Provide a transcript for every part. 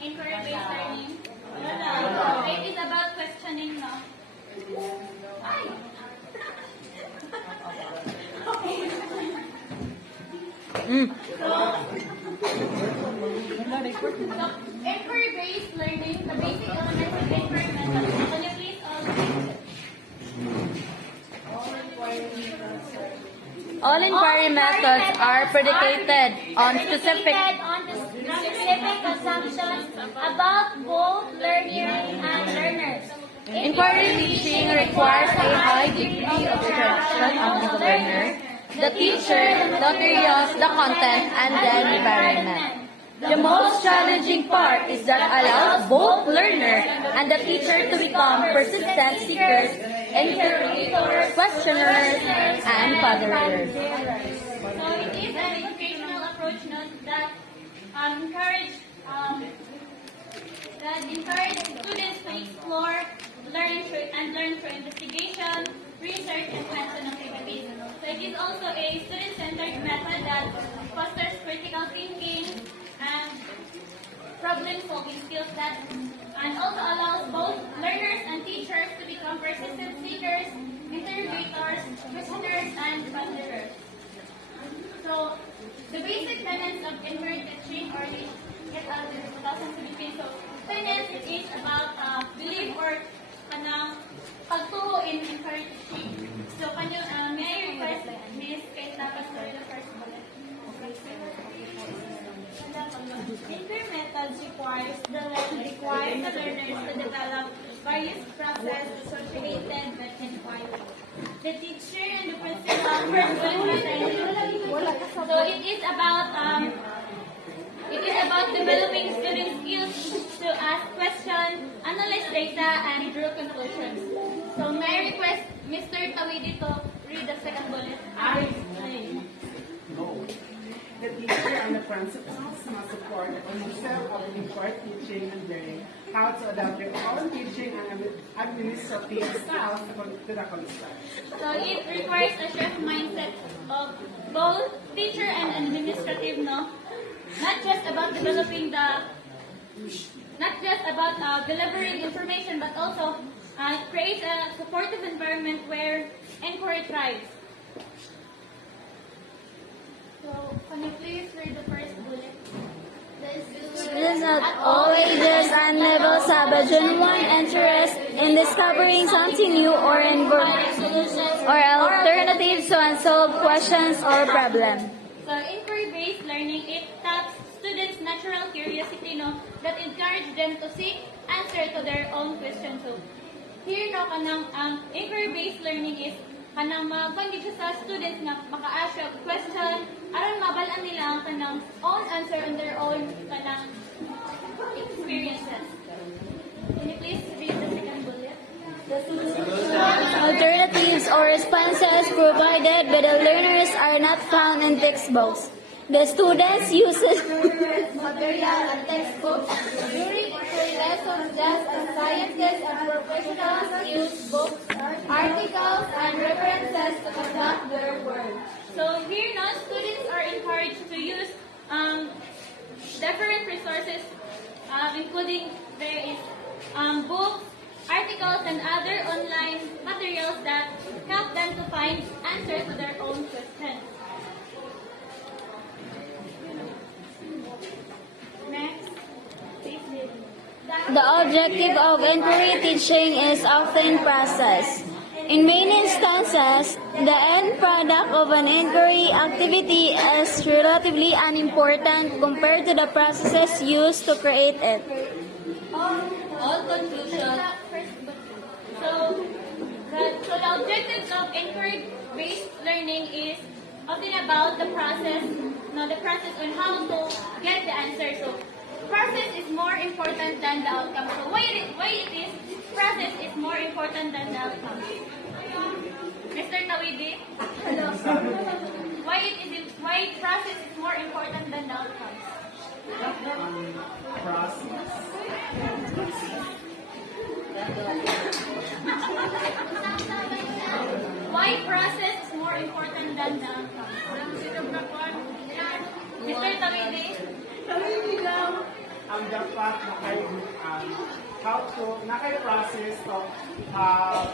inquiry-based learning? It is about questioning, no? Ay! So, inquiry-based learning, the basic elements of inquiry method. Can you please all repeat it? All inquiry methods are predicated on specific assumptions about both learning and learners. inquiry teaching requires a high degree of interaction among the learner, the teacher, the materials, the content, and the environment. The most challenging part is that allows both learner and the teacher to become persistent seekers, interrogators, questioners, and fatherers. So it is an educational approach note that encourage students to explore, learn through investigation, research, and hands-on activities. So it is also a student-centered method that fosters critical thinking and problem-solving skills that and also allows both learners and teachers to become persistent seekers, interrogators, questioners, and fatherers. So the basic tenets of inquiry teaching or the get out in 2017. So tenets it is about belief or pagtuo in inquiry teaching. So can you may I request Miss Kate Napas for the first bullet? Inquiry methods requires the learners to develop various processes associated with inquiry. The teacher and the principal So it is about developing student skills to ask questions, analyze data, and draw conclusions. So may I request Mr. Tawidi to read the second bullet? The teacher and the principals must support the concept of inquiry teaching and learning how to adapt their own teaching and administrative styles to the concept. So it requires a shared mindset of both teacher and administrative, no? Not just about delivering information, but also create a supportive environment where inquiry thrives. So can you please read the first bullet? Students at all ages and levels have a genuine interest in discovering something new or alternatives to unsolved questions or problems. So inquiry-based learning, it taps students' natural curiosity, no, that encourage them to seek answer to their own questions. So here, no, inquiry-based learning is kanang magpangit siya sa students nga maka-ask siya question aron mabalaan nila ang kanang own answer on their own kanang experiences. Can you please read the second bullet? Alternatives or responses provided by the learners are not found in textbooks. The students use Material and textbooks during lessons just as scientists and professionals use books, articles, and references to conduct their work. So here now, students are encouraged to use different resources, including there is books, articles, and other online materials that help them to find answers to their own questions. Next, please read. The objective of inquiry teaching is often process. In many instances, the end product of an inquiry activity is relatively unimportant compared to the processes used to create it. All conclusions. So the objectives of inquiry-based learning is often about the process, the process on how to get the answer. So process is more important than the outcome. So why it is process is more important than the outcome? Mr. Tawidi? Why process is more important than the outcomes? Process. Why process is more important than the outcomes? Mr. Tawidi? dapat how to process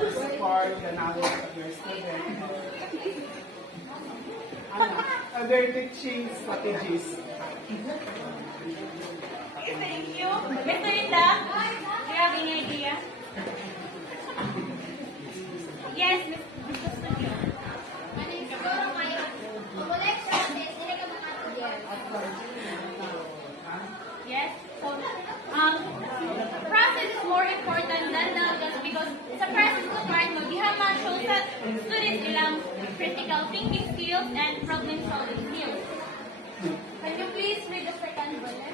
to support the knowledge of your student. Other teaching strategies. Okay, thank you. Mr. Linda, do you have any idea? Yes, Mr. Studio. Yes. So, process is more important than that just because sa process ko part mo, gihaman show sa students ilang critical thinking skills and problem solving skills. Can you please read the second bullet?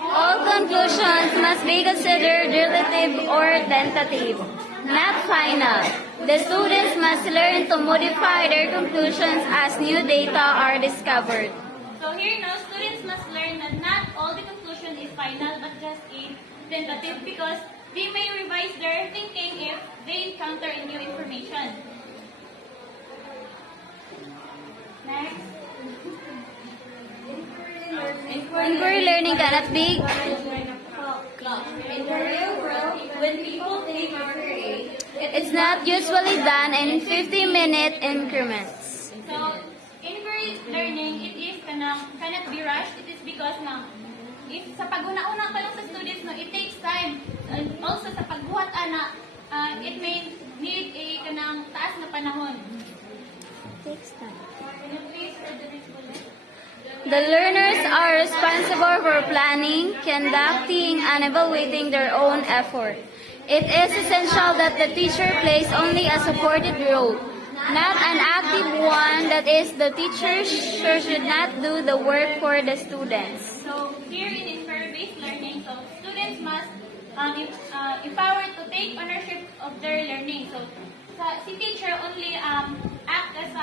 All conclusions must be considered relative or tentative, not final. The students must learn to modify their conclusions as new data are discovered. So here now, students must learn that not all the conclusion is final but just a tentative because they may revise their thinking if they encounter new information. Next. Inquiry learning cannot be In the real world, when people think or create, it's not usually done in 50-minute increments. So, inquiry learning, it is cannot be rushed. It is because if sa pag-una-una pa lang sa students, no, it takes time. And also sa pagbuhat ana, it may need a taas na panahon. Takes time. Can you please read the next bullet? The learners are responsible for planning, conducting, and evaluating their own effort. It is essential that the teacher plays only a supported role, not an active one. That is, the teacher should not do the work for the students. So, here in inquiry-based learning, so students must empowered to take ownership of their learning. So, si teacher only act as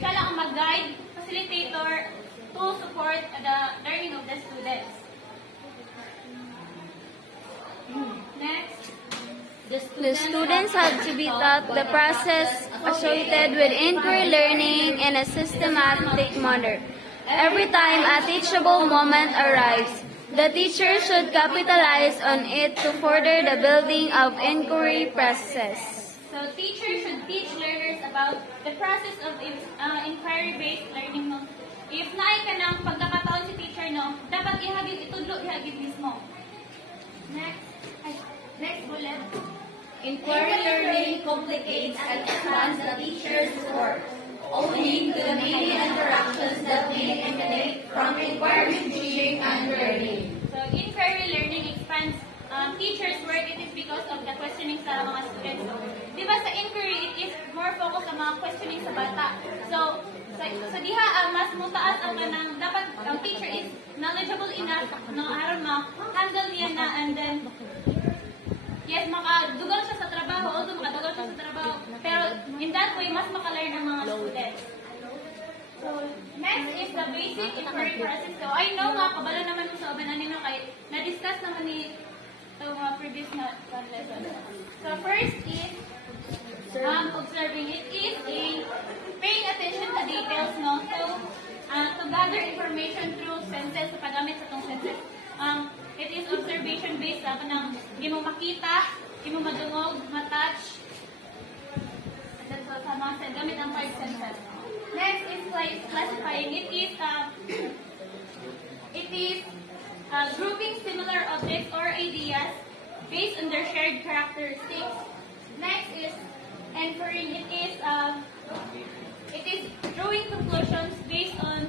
siya lang ang mag-guide, facilitator to support the learning of the students. Next. The students have to be taught the process associated with inquiry learning in a systematic manner. Every time a teachable moment arrives, the teacher should capitalize on it to further the building of inquiry process. So, teachers should teach learners about the process of inquiry-based learning. No? If naay ka ng pagkakataon si teacher, no, dapat ihagid, itudlo, ihagid mismo. Next bullet. inquiry learning complicates and expands the teacher's work, owing to the many interactions that may emanate from inquiry teaching and learning. So, inquiry learning expands teacher's work. It is because of the questioning sa mga students. So, di ba sa inquiry, it is more focused sa mga questioning sa bata. So, sa diha, mas mutaas ang kanang dapat ang teacher is knowledgeable enough na aron ma-handle niya na and then yes, makadugang siya sa trabaho, although makadugang siya sa trabaho. Pero in that way, mas makalearn ang mga students. So, next is the basic inquiry process. So, I know nga, kabalo naman mo sa uban nino kay na-discuss naman ni itong mga previous na lesson. So, first is observing. It is paying attention to details, no? So, to gather information through senses, sa paggamit sa itong senses. It is observation based sa kanang hindi mo makita, hindi mo madungog, matouch. And then, so, sa mga gamit ang 5 senses. Next is classifying. It is grouping similar objects or ideas based on their shared characteristics. Next is inferring. It is drawing conclusions based on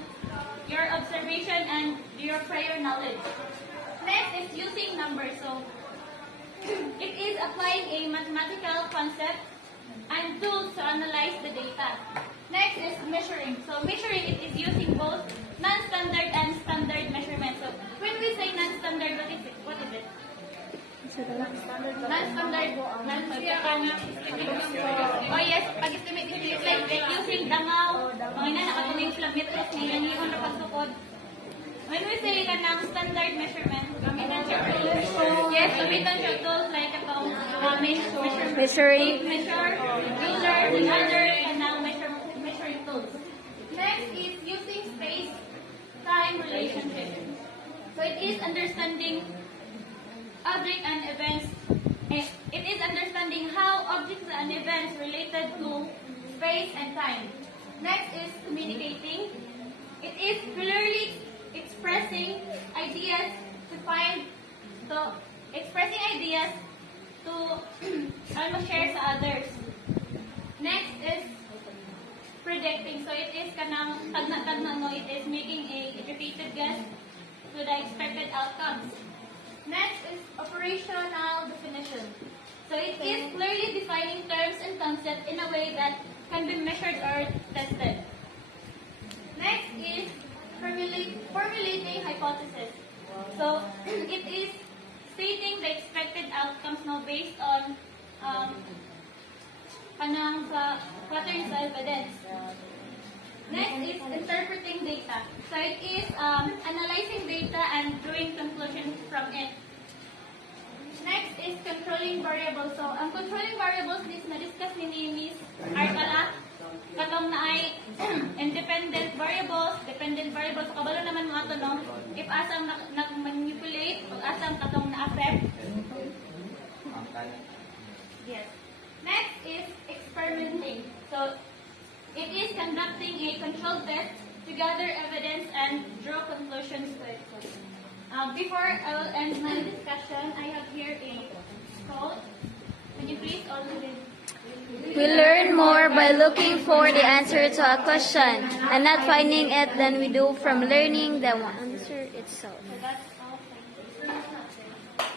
your observation and your prior knowledge. Next is using numbers. So it is applying a mathematical concept and tools to analyze the data. Next is measuring. So measuring, it is using both non-standard and standard measurements. So when we say non-standard, what is it? Non-standard. Oh yes, pag-estimate is like using dangaw, mga nakatulong sila metros niya, niyon na pagsukod. When we say ka ng standard measurement, gamitan siya tools. Yes, gamitan siya tools like itong Measuring. measure, ruler, and other and now measuring tools. Next is using space-time relationship. So So it is understanding object and events. It is understanding how objects and events related to space and time. Next is communicating. It is clearly expressing ideas to almost share sa others. Next is predicting. So it is kanang tagna-tagna, no? It is making a repeated guess to the expected outcomes. Next is operational definition. So it is clearly defining terms and concepts in a way that can be measured or tested. Next is formulating hypothesis. So it is stating the expected outcomes now based on kanang sa patterns sa evidence. Next is interpreting data. So it is analyzing data and drawing conclusions from it. Next is controlling variables. So ang controlling variables is na-discuss ni Miss Arcala. Katong na ay independent variables, dependent variables. So kabalo naman mga ito, no? If asang nag-manipulate, pag asang katong na-affect. Yes. Next is experimenting. So it is conducting a controlled test to gather evidence and draw conclusions to it. Before I will end my discussion, I have here a quote. Can you please all read? We learn more by looking for the answer to a question and not finding it than we do from learning the answer itself. So that's